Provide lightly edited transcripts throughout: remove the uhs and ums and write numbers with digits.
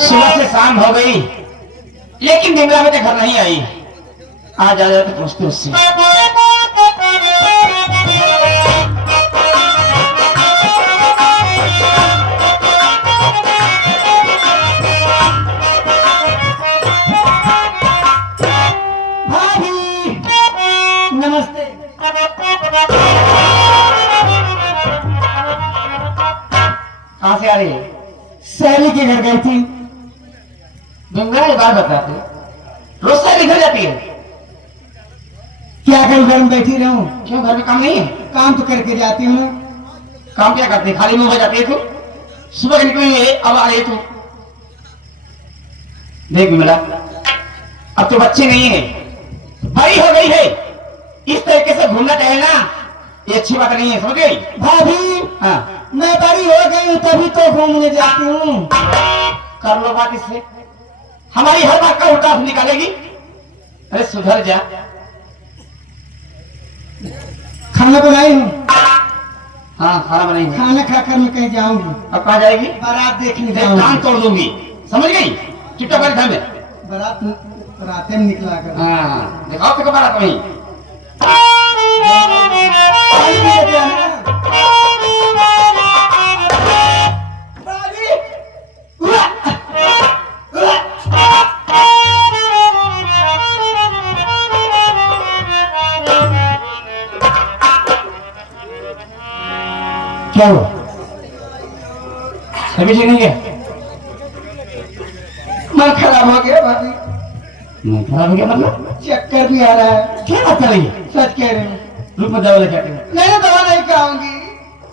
सुबह से शाम हो गई लेकिन बिमला बेटे घर नहीं आई। आज आ जाते पूछते उससे। भाभी नमस्ते। कहाँ से आ रही है? सहेली के घर गई थी। बिमला ये बात बताते रोज से घर जाती है? क्या करूं, घर में बैठी रहूं? क्यों घर में काम नहीं है? काम तो करके जाती हूँ। काम क्या करते खाली मुंह हो जाती है तू? सुबह निकली है अब आ रही तू। देख बिमला अब तो बच्चे नहीं है, बड़ी हो गई है। इस तरीके से घूमना टहलना ये अच्छी बात नहीं है, समझ गई? भाभी हाँ मैं बड़ी हो गई हूँ तभी तो घूमने जाती हूँ। कर लो बात इससे, हमारी हर बात का उल्टा निकालेगी। अरे सुधर जा। खाना बनाई हूँ। हाँ खाना बनाएंगे। खाना खाकर मैं कहीं जाऊंगी। अब कहाँ जाएगी? बारात देखने देख कान जाऊंगी। तोड़ दूंगी, समझ गई? चुपचाप बैठ घर में। बारात रात में निकला कर। हाँ दिखाओ तो कब वहीं। पानी भी लेके आना। भाभी क्या हुआ? अभी ठीक नहीं गया? मन खराब हो गया भाभी। नहीं खराब हो गया मतलब? चक्कर भी आ रहा है। क्या बात कर रही है? सच कह रही हूँ। रुक में दवा लेके आते हैं। नहीं दवा नहीं खाऊंगी,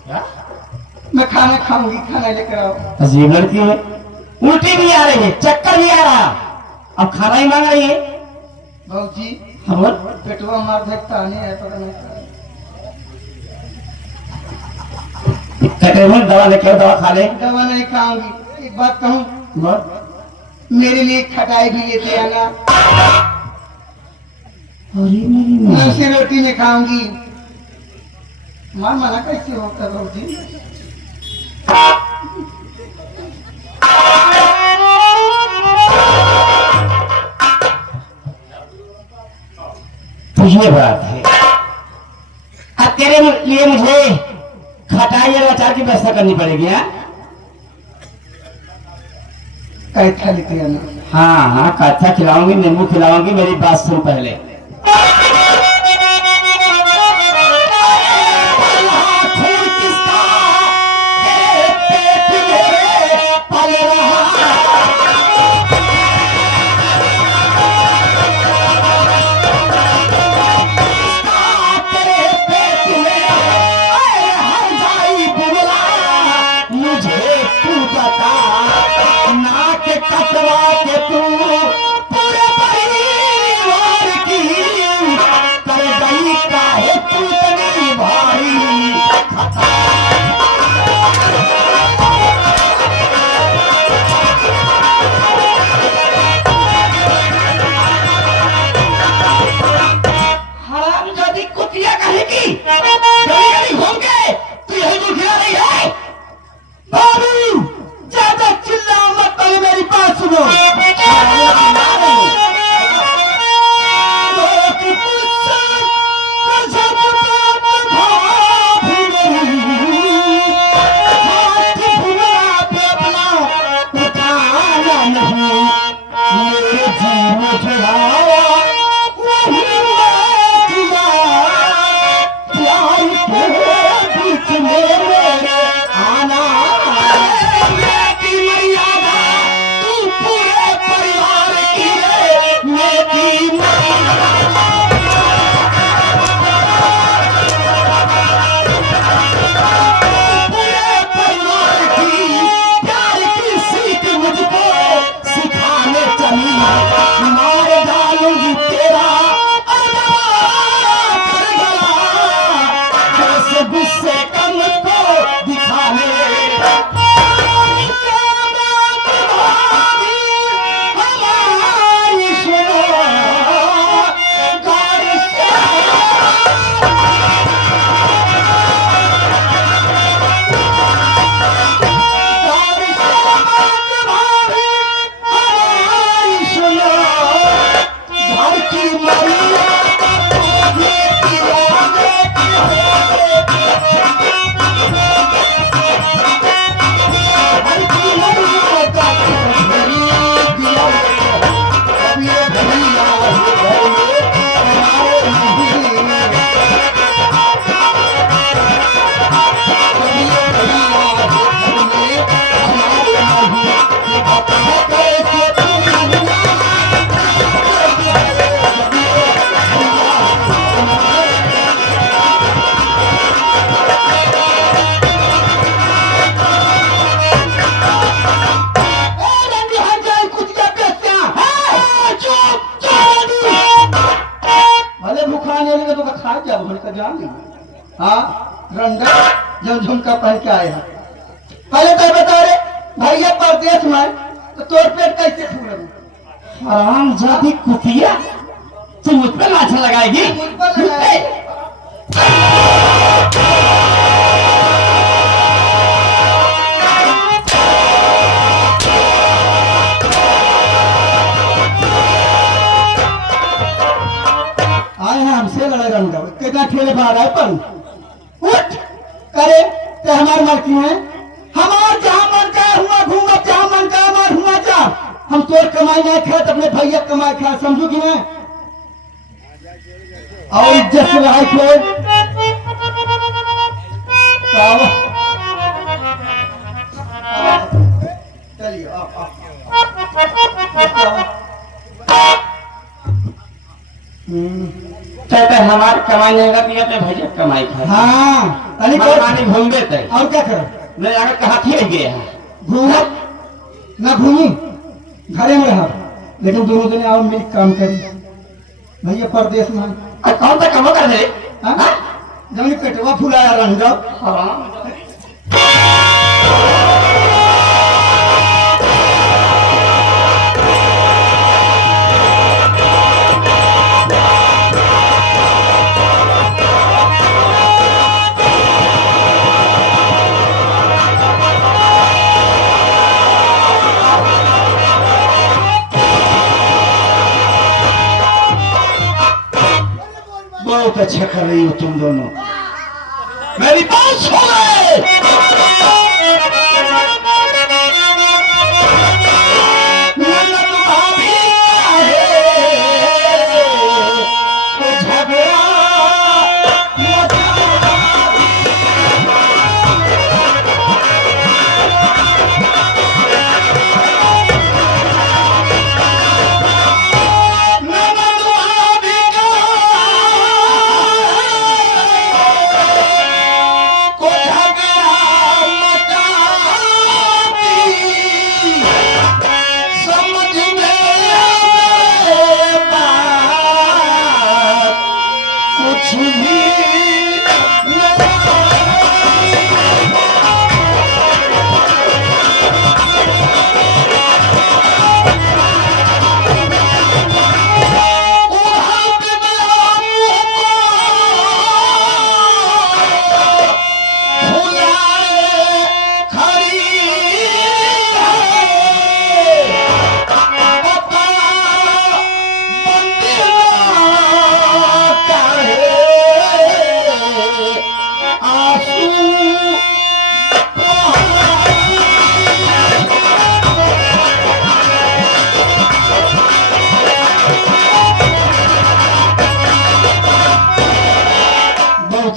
क्या? मैं खाना खाऊंगी। खाना लेकर आओ। अजीब लड़की है, उल्टी भी आ रही है, चक्कर भी आ रहा, अब खाना ही मांग रही है। भाजी खबर पेटवा मार देखता नहीं है, पता नहीं। दवा लेके आओ, दवा खा ले। दवा नहीं खाऊंगी। एक बात कहूँ, बहुत मेरे लिए खटाई भी लेते आना। अरे मेरी मैं माँ। उसे रोटी में खाऊंगी। मां मना कैसे होता भाजी? तो ये बात है, अब तेरे लिए मुझे खटाई और अचार की व्यवस्था करनी पड़ेगी। कैथा लेते आना। हाँ हाँ कच्चा खिलाऊंगी, नींबू खिलाऊंगी, मेरी बात सुन पहले। कटवा के तू पूरे परिवार की बुर्का पहन के आए हैं। पहले तो बता रे भैया परदेश में तो तोर पेट कैसे फूले? हराम जाती कुतिया, तू मुझ पर लाछ लगाएगी? मुझ पर लगाएगी? आए हैं हमसे लड़े रंगा कितना ठेले पर आ रहा है पर उठ करे ते हमारे मर्जी है। हमार जहाँ मन का हुआ घूंगा, जहाँ मन का हमार हुआ जा। हम तोर कमाई नहीं खाए तो अपने भैया कमाई खाए, समझू कि मैं? और इज्जत से लड़ाई को चलिए कहते हमारी कमाई नहीं करती है तो भैया कमाई खाए। हाँ पानी घूम देते और क्या करो? मैं जाकर कहा थी गया है घूमा ना घूमी घरे में रहा, लेकिन दोनों दिन आओ मिल काम करी। भैया परदेश में और कौन सा कमा कर दे? जमी पेटवा फुलाया रंग बहुत अच्छा कर रही हो तुम दोनों। मेरी बात सुनो। ननद भाभी आहे, तो झगड़ा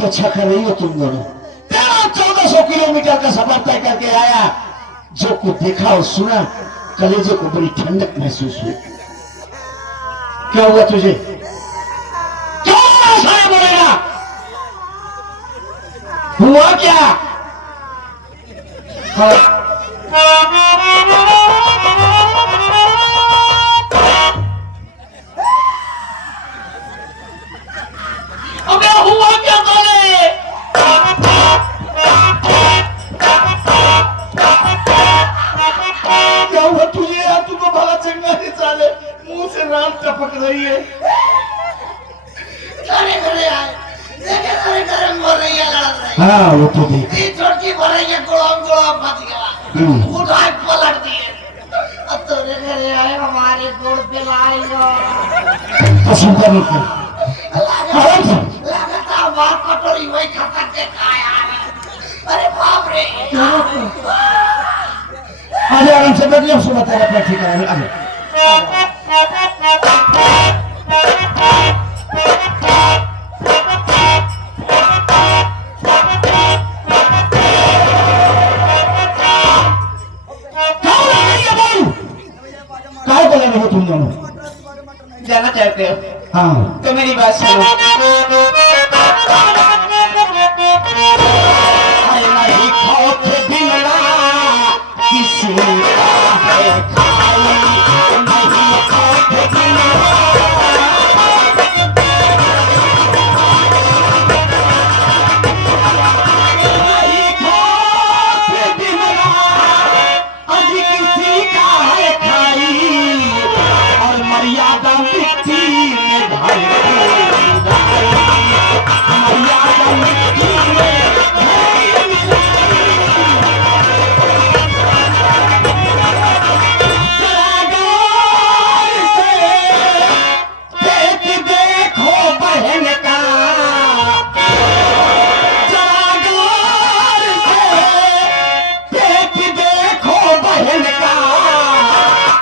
अच्छा कर रही हो तुम दोनों। 1300-1400 किलोमीटर का सफर तय करके आया, जो कुछ देखा और सुना कलेजे को बड़ी ठंडक महसूस हुई। क्या हुआ तुझे? क्यों ऐसा बोलेगा? हुआ क्या? अबे हुआ क्या बोले? क्या हुआ तुझे यार? तू तो भला चंगा नहीं चाले, मुंह से राम टपक रही है। घरे आए देखे सारे गरम हो रही है, लड़ रही है। हाँ वो तो देख। ये छोटी भर रही है, गुलाम फंस गया, उठा के पलट दिए। अब तोरे घरे आए हमारे गोड़ पे लाएगा। पसंद नहीं कर। लगता बात कटोरी वही खतर के खाया है। अरे बाप रे। आजा आराम से बैठ जाओ, सुबह तेरा पेट ठीक है। आजा। क्या बोले नहीं तुम दोनों? जाना चाहते हो हाँ तो मेरी बात सुनो। नहीं खौफ बिगड़ा किसी का है खाई, नहीं खौफ बिगड़ा। नहीं खौफ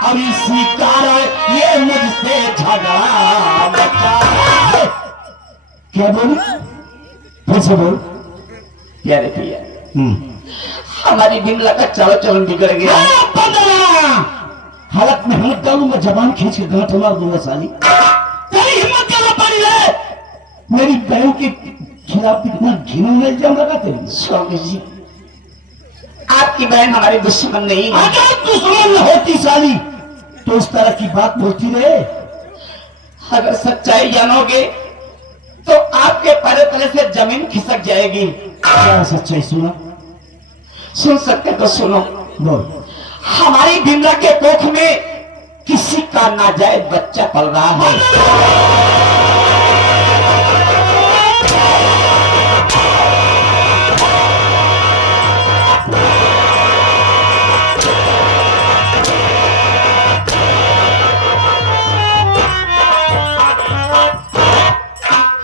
और इसी कारण ये मुझसे झगड़ा मचा है। क्या बोली? फिर से बोल। प्यारे पिया, हमारी बिमला का चाल चलन बिगड़ गया है। हालत में हिम्मत डालूंगा, जबान खींच के गांठ मार दूंगा साली। तेरी हिम्मत क्या पड़ी है? मेरी बहन के खिलाफ इतना घिनौना इल्जाम लगाते हैं। स्वामी जी, आपकी बहन हमारी दुश्मन नहीं है। अगर दुश्मन होती साली तो इस तरह की बात बोलती रहे। अगर सच्चाई जानोगे तो आपके पैर तले से जमीन खिसक जाएगी। क्या सच्चाई? सुना? सुन सकते तो सुनो। बोल। हमारी बिमला के कोख में किसी का नाजायज बच्चा पल रहा है।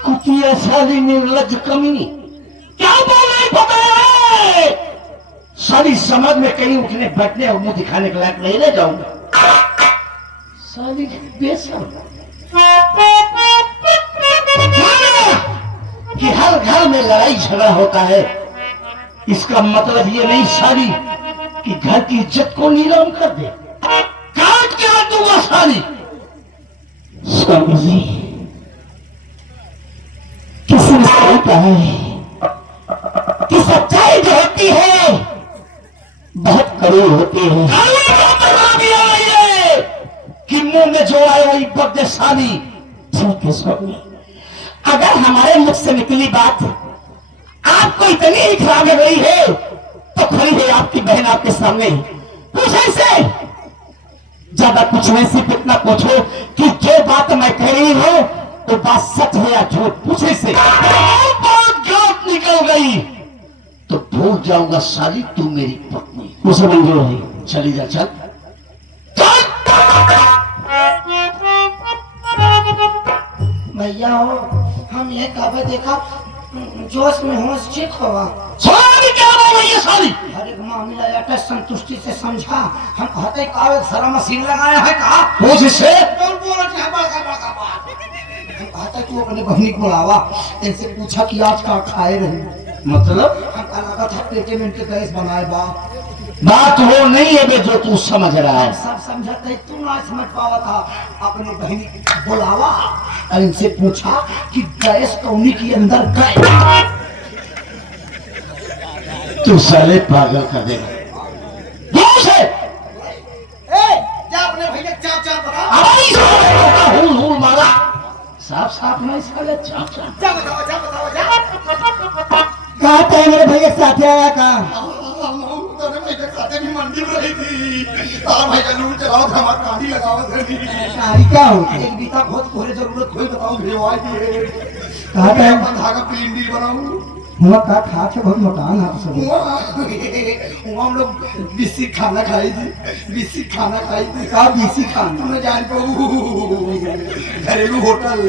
कुतिया साली निर्लज कमीनी, क्या बोल रही पता है? साली समाज में कहीं उठने बैठने और मुंह दिखाने के लायक नहीं रह जाऊंगा। साली बेशर्म कि हर घर में लड़ाई झगड़ा होता है, इसका मतलब ये नहीं साली कि घर की इज्जत को नीलाम कर दे। काट के रख दूंगा साली। स्वामी जी, किसी ने सही कहा है कि सच्चाई जो होती है बहुत कड़वी होती है। कि मुंह में जो आए वही बक दे साली। ठीक है स्वामी, अगर हमारे मुख से निकली बात आपको इतनी ही खराब लग रही है तो खड़ी है आपकी बहन आपके सामने। पूछे से ज्यादा कुछ नहीं, सिर्फ इतना पूछो कि जो बात मैं कह रही हूं तो बात सच है या झूठ। पूछे से बहुत गलत निकल गई तो भूल जाऊंगा साली तू मेरी पत्नी। मुझे मंजूर है, चली जा। चल भैया हो, हम ये कब देखा जोश में होश ठीक हुआ। क्या ये साली? हर एक मामला या संतुष्टि से समझा। हम कहते का सारा मशीन लगाया है कहा। पूछ से कहता तू अपने बहनी को बुलावा, इनसे पूछा कि आज का खाए रही। मतलब हम लगा था पेटे में इनके गैस बनाए बात वो नहीं है बे जो तू समझ रहा है। सब समझते तू ना समझ पावा था। अपने बहनी बुलावा और इनसे पूछा कि गैस कौनी के अंदर गए। तू साले पागल कर देगा। जा अपने भैया चाप चाप बता। हुल हुल मारा, साफ साफ नहीं साले चाप चाप। जा बताओ जा बताओ जा। कहा था मेरे भैया के साथ आया कहा? भी मंदिर में रही थी तार भाई का लूट चलाओ था, हमारा कांडी लगावत रही। क्या हो एक बीता बहुत कोरे जरूरत कोई बताओ भेजवाई दिए। कहा था धागा पिंडी बनाऊं हुआ का खा के बहुत मोटान आप सब। वहाँ हम लोग बिस्सी खाना खाई थी, बिस्सी खाना खाई थी। का बीसी खाना मैं जान पाऊँ घरेलू होटल।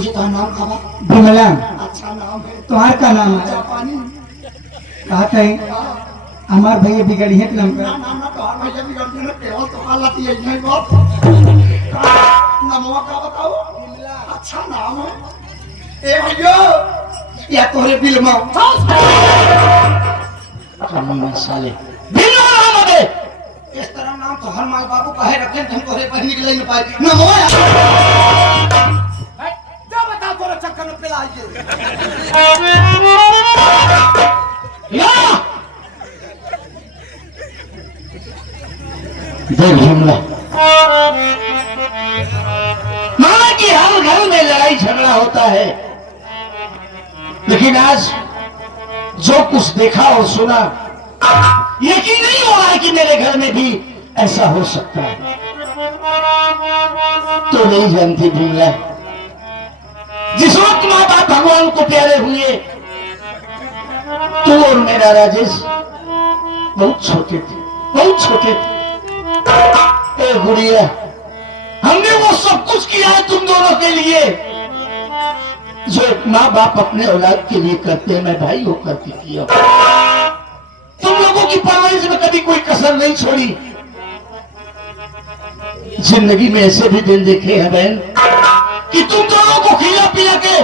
उसका नाम खावा बिमला। अच्छा नाम है। तुम्हार का नाम है? जापानी। कहा कहीं हमार भैया बिगड़ी है नाम का। नाम ना तो हर भैया बिगड़ती है केवल तो हालत ये नहीं बात। नामवा का बताओ। अच्छा नाम है। ए भैया या तोरे बिल में साले बिना नाम दे। इस तरह नाम तो हर माँ बाबू कहे रखे हम तोरे पर निकले नहीं पाए। नामवा क्या बता तोरे चक्कर में पिलाइए। देख जुमला माना कि हर घर में लड़ाई झगड़ा होता है, लेकिन आज जो कुछ देखा और सुना यकीन नहीं हो रहा है कि मेरे घर में भी ऐसा हो सकता है। तो नहीं जानती जुमला, जिस वक्त माँ बाप भगवान को प्यारे हुए तू और मेरा राजेश बहुत छोटे थे, बहुत छोटे थे। ए गुड़िया, हमने वो सब कुछ किया है तुम दोनों के लिए जो एक माँ बाप अपने औलाद के लिए करते हैं। मैं भाई होकर के किया। तुम लोगों की परवरिश में कभी कोई कसर नहीं छोड़ी। जिंदगी में ऐसे भी दिन देखे हैं बहन कि तुम दोनों को खिला पिला के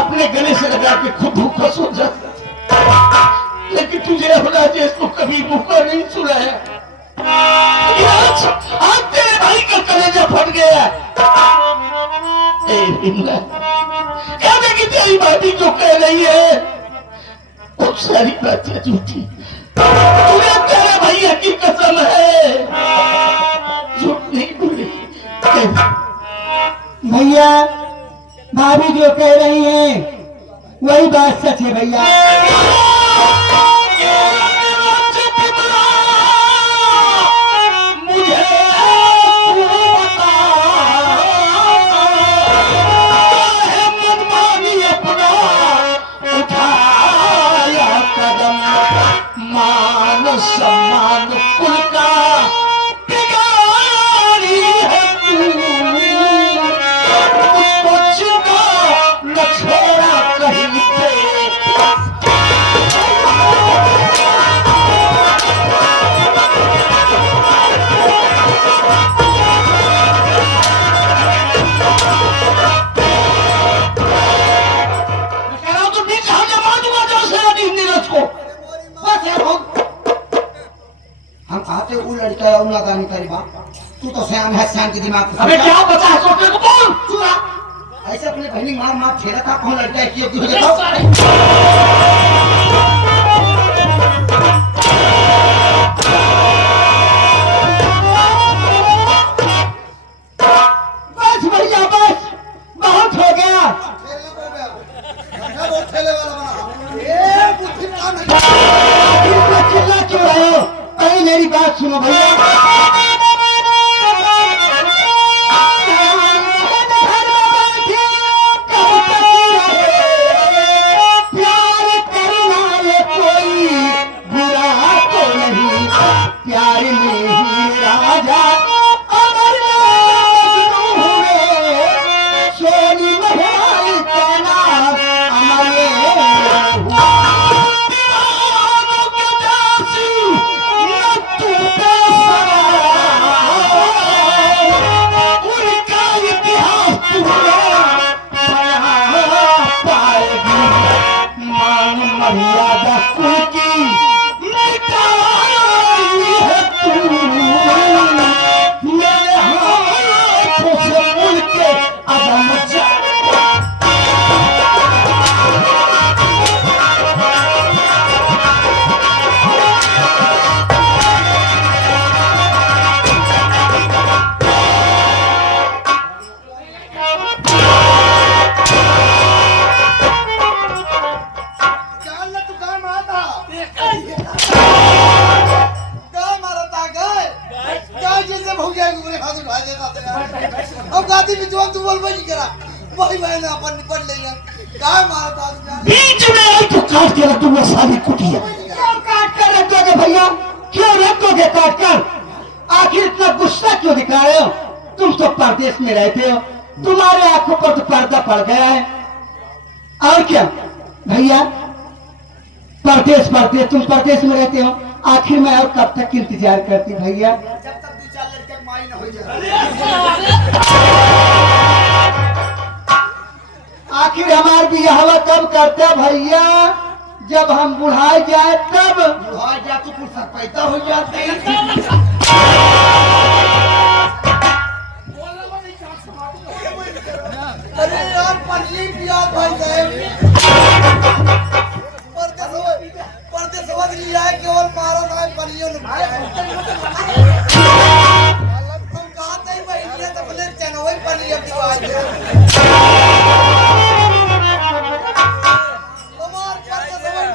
अपने गले से लगा के खुद भूखा सो जा, लेकिन तुझे अपना देश को कभी भूखा नहीं सुनाया। आज तेरे भाई का कलेजा फट गया। क्या देखी तेरी बातें जो कह रही है वो सारी बातें झूठी। तुझे तेरे भैया की कसम है, झूठ नहीं बोली। भैया भाभी जो कह रही हैं वही बात सच है भैया। सम्मान कुल का बिगाड़ी है तू, उसको चुका न छोड़ा कहीं पे। मैं कह रहा हूं तो बीच हम मार दूंगा जो सेवा नीरज को। बस यार हम आते वो लड़का है उन्हें गाने करी बात। तू तो सयान है, सयान के दिमाग अबे क्या बचा है सोचने को, बोल। चुरा ऐसे अपने बहनी मार मार ठेला था। कौन लड़का है क्यों बताओ। बस भैया बस, बहुत हो गया। चिल्ला क्यों रहे हो? पहले मेरी बात सुनो भैया। प्यार करना ये कोई बुरा तो नहीं, प्यार में ही राजा अमर हुए, सोनी महल कहना अमर मर्यादा कुल की मिटाई है तू, मेरे हाथों से मुड़ के अदम जा। अब गाती भी जो तू बोल नहीं करा वही मैंने अपन निपट लेगा। काय मारा था बीच में आई तो काट के रख दूंगा सारी कुटिया। क्यों काट कर रख दोगे भैया? क्यों रख दोगे काट कर? आखिर इतना गुस्सा क्यों दिखा रहे हो? तुम तो परदेश में रहते हो, तुम्हारे आंखों पर तो पर्दा पड़ गया है। और क्या भैया, परदेश तुम परदेश में रहते हो, आखिर में और कब तक इंतजार करती भैया? जब तक 2-4 लड़के माई न हो जाए। आखिर हमार बियाह कब करते भैया? जब हम बुढ़ाई जाए तब। बुढ़ा जा तो कुछ पैदा हो जाते हैं। अरे यार पल्ली पिया भाई गए पर्दे समझ लिया है, केवल मारा था पल्लियों ने तुम कहा था भाई तो बोले चलो वही पल्ली अपनी बात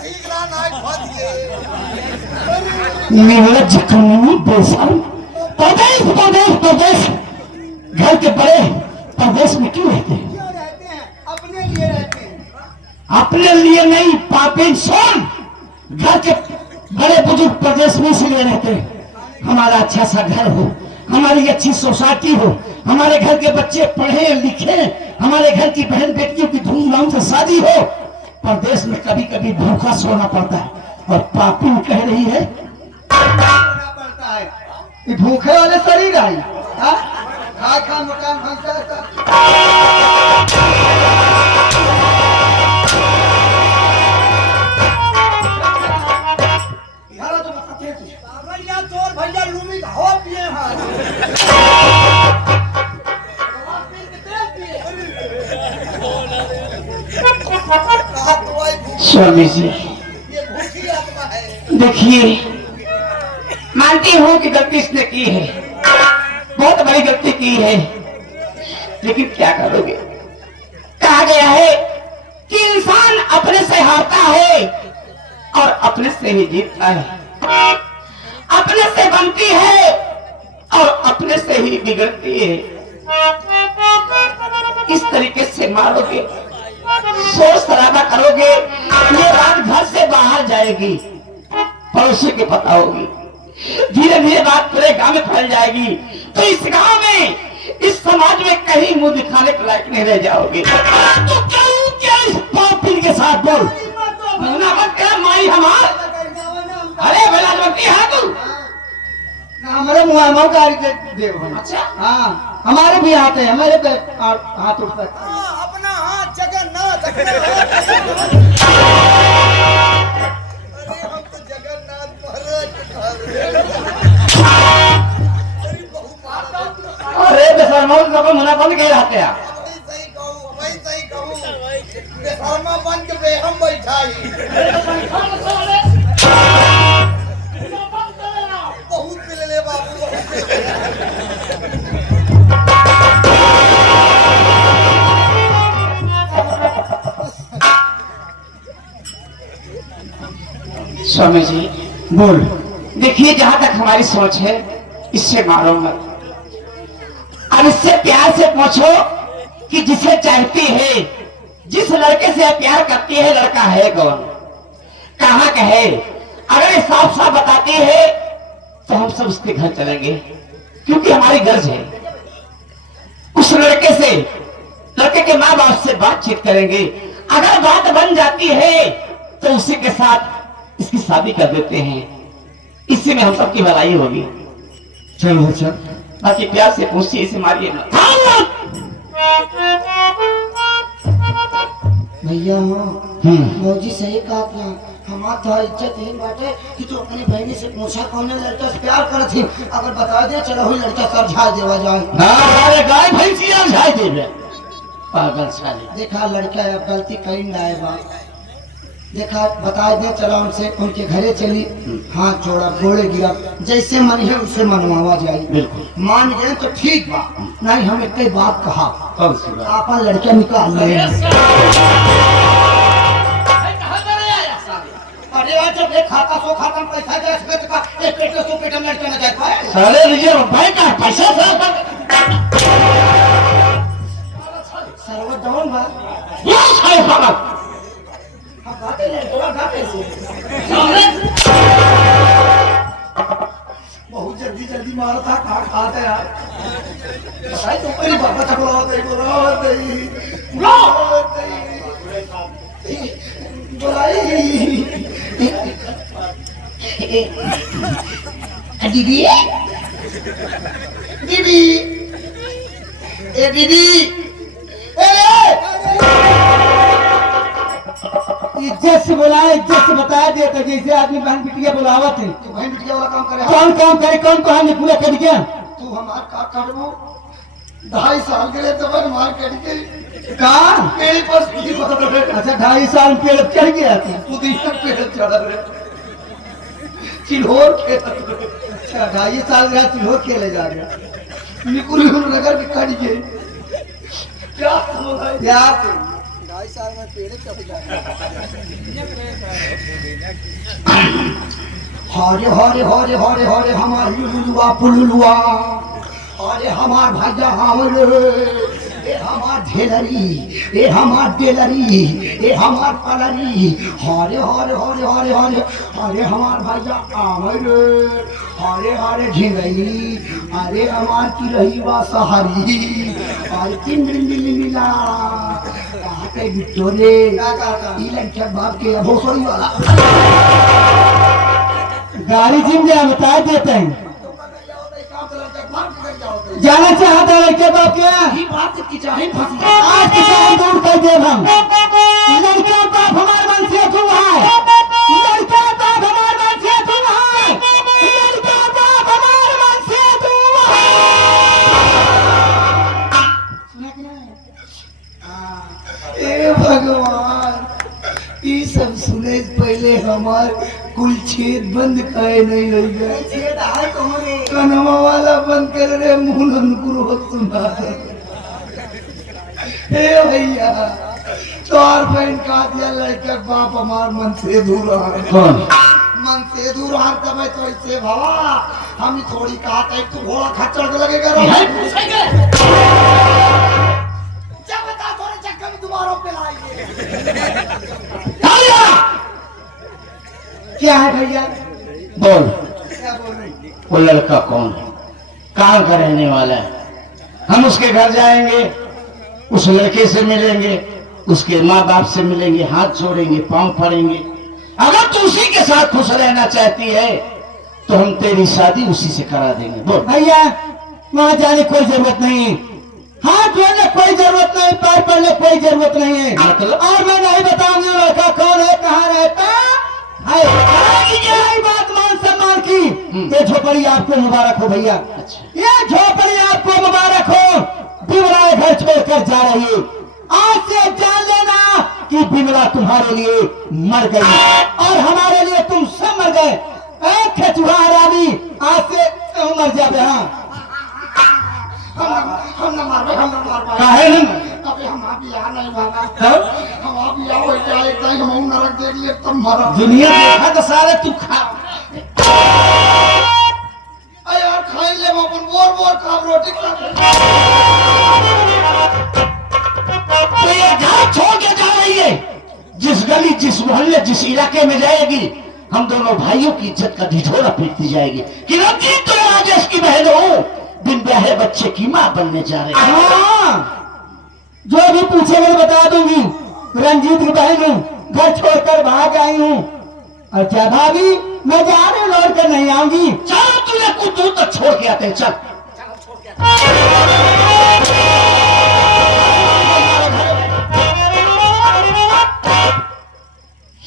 ठीक रहा ना फंस गए। मेरा जखनी बेसम परदेश घर के बड़े परदेश में क्यों रहते हैं? क्यों रहते हैं? अपने लिए रहते हैं। अपने लिए नहीं पापी सोन, घर के बड़े बुजुर्ग प्रदेश में इसलिए रहते हैं हमारा अच्छा सा घर हो, हमारी अच्छी सोसाइटी हो, हमारे घर के बच्चे पढ़े लिखे, हमारे घर की बहन बेटियों की धूमधाम से शादी हो। प्रदेश में कभी कभी भूखा सोना पड़ता है और पापी कह रही है ये भूखे वाले शरीर आई हाँ? खाए खा मकान भांगता है भैया चोर भैया लूमी का हो पिए हैं स्वामी जी ये भूखी आत्मा है। देखिए, मानती हूँ कि गलती इसने की है, बहुत बड़ी गलती की है, लेकिन क्या करोगे। कहा गया है कि इंसान अपने से हारता है और अपने से ही जीतता है, अपने से बनती है और अपने से ही बिगड़ती है। इस तरीके से मारोगे, शोर शराबा करोगे, ये रात घर से बाहर जाएगी, पड़ोसी के पता होगी, धीरे धीरे बात पूरे गांव में फैल जाएगी, तो इस गांव में, इस समाज में कहीं मुंह दिखाने के लायक नहीं रह जाओगे। तो क्या इस पापी के साथ बोल मत कर माई हमार। अरे बेला लगती है तू। हमारे मुआमा गाड़ी दे दे अच्छा हाँ हमारे भी आते हैं हमारे पे हाथ उठता है अपना हाथ जगन्नाथ अरे हम तो जगन्नाथ अरे बेशर्मों को मना कौन कह रहते हैं। सही कहूँ बेशर्मा बन के बेहम बैठाई बहुत मिले ले बाबू स्वामी जी बोल देखिए, जहां तक हमारी सोच है इससे मारो मत, और इससे प्यार से पूछो कि जिसे चाहती है, जिस लड़के से प्यार करती है, लड़का है कौन, कहाँ का है। अगर ये साफ साफ बताती है तो हम सब उसके घर चलेंगे, क्योंकि हमारी गर्ज है। उस लड़के से, लड़के के माँ बाप से बातचीत करेंगे, अगर बात बन जाती है तो उसी के साथ इसकी शादी कर देते हैं, इसी में हम सबकी भलाई होगी। चलो चल बाकी प्यार से पूछिए, इसे मारिए मत। भैया मौजी सही कहा था हमार तो इज्जत ही बाटे कि तू अपनी बहनी से पूछा कौन लड़का से प्यार करत ही अगर बता दे चलो ही लड़का सब झाड़ देवा जाए अरे गाय भैंसिया झाई देवे पागल साले। देखा लड़का अब गलती कहीं ना है बा देखा बता दे चलो उनसे उनके घरे चली हाथ जोड़ा गोड़े गिरा जैसे मन है उससे मनवावा जाए बिल्कुल मान गए तो ठीक बा नहीं हम एक बात कहा कौन सी बात? आपा लड़का निकाल ले अरे यार जब एक खाता सो खाता में पैसा दे सकते का एक पेट सो पेट में लड़का न जाए पाए साले लीजिए भाई का पैसा था सर्व डाउन बा ये है फकत हम बातें ले थोड़ा ना कैसे बहुत जल्दी जल्दी मारा था खा खाते यार भाई तो मेरी बाबा चकला दीदी दीदी ए दीदी इज्जत से बुलाया इज्जत से बताया देता जैसे आदमी बहन बिटिया बुलावत है तू भाई बिटिया वाला काम करे कौन काम करे कौन कहा पूरा कर दिया तू हमार का करबो 2.5 साल के लिए तो मार कट के कहा मेरे पास कुछ पता तो बेटा अच्छा 2.5 साल पेड़ चढ़ गया था पुदीना पे चढ़ा रहे चिल्होर के अच्छा 2.5 साल रहा चिल्हो खेले जा रहा निकुल नगर में कट गए क्या समझ यार 2.5 साल में पेड़ चढ़ गए हरे हरे हरे हरे हरे हमार लुलुआ पुलुआ अरे हमार भाजा हमरे ए हमार ढेलरी ए हमार डेलरी ए हमार पलरी हरे हरे हरे हरे हरे अरे हमार भाजा हमरे हरे हरे झिंगई अरे हमार की रही बा सहारी अरे तीन दिन दिल्ली मिला कहाँ के बिटोरे ई लड़का बाप के भोसड़ी वाला गाड़ी जिम जा बता देते हैं जाना चाहता लड़के बाप क्या ये बात की चाहे फंसी आज की चाहे दूर कर दे हम लड़के बाप हमारे मन से तू है लड़के बाप हमारे मन से तू है लड़के बाप हमारे मन से तू है ए भगवान ये सब सुने से पहले हमार कुल छेद बंद काहे नहीं हो गए छेद है तुम्हारे कनमा वाला बंद कर रे मुंह अंकुर सुना ए भैया तोर बहन का दिया लड़के बाप हमार मन से दूर रहा कौन मन से दूर रहा तब तो ऐसे भावा हम थोड़ी कहा तू घोड़ा खच्चर के लगेगा रो जब बता थोड़े चक्कर में दोबारा पे लाएंगे क्या है भैया बोल क्या बोल रही वो लड़का कौन है, कहाँ का रहने वाला है? हम उसके घर जाएंगे, उस लड़के से मिलेंगे, उसके माँ बाप से मिलेंगे, हाथ जोड़ेंगे, पांव पड़ेंगे। अगर तू उसी के साथ खुश रहना चाहती है तो हम तेरी शादी उसी से करा देंगे। बोल भैया वहां जाने कोई जरूरत नहीं, हाथ धोने कोई जरूरत नहीं, पैर पड़ने कोई जरूरत नहीं है। मतलब? और मैं नहीं बताऊंगा लड़का कौन है, कहाँ रहता है। यही बात मान सम्मान की ये झोपड़ी आपको मुबारक हो भैया, ये झोपड़ी आपको मुबारक हो। बिमला घर छोड़कर जा रही है, आज से जान लेना कि बिमला तुम्हारे लिए मर गई और हमारे लिए तुम सब मर गए। खेचुहा रानी आज से तुम मर जाते। हाँ हम न मार काहे न? अबे हम अभी यहाँ नहीं भागा तब हम अभी यहाँ हो जाए एक टाइम हम नरक देख लिए तब मरा दुनिया देखा तो सारे तू खा। अरे यार खाई ले हम अपन बोर बोर काम रोटी खा तो ये घर छोड़ के जा रही है, जिस गली जिस मोहल्ले जिस इलाके में जाएगी हम दोनों भाइयों की इज्जत का ढिढोरा पीटती जाएगी कि रंजीत तो राजेश की बहन हो, बिन ब्याहे बच्चे की मां बनने जा रहे हैं। हाँ, जो भी पूछेगा मैं बता दूंगी। रंजीत की बहन हूँ, घर छोड़कर भाग आई हूँ। अच्छा भाभी मैं जा रही हूँ, लौट कर नहीं आऊंगी। चलो तुझे कुछ दूर तक छोड़ के आते हैं, चल।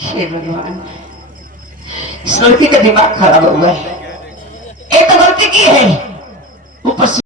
हे भगवान, इस लड़की का दिमाग खराब हो गया है। एक तो गलती की है, ऊपर से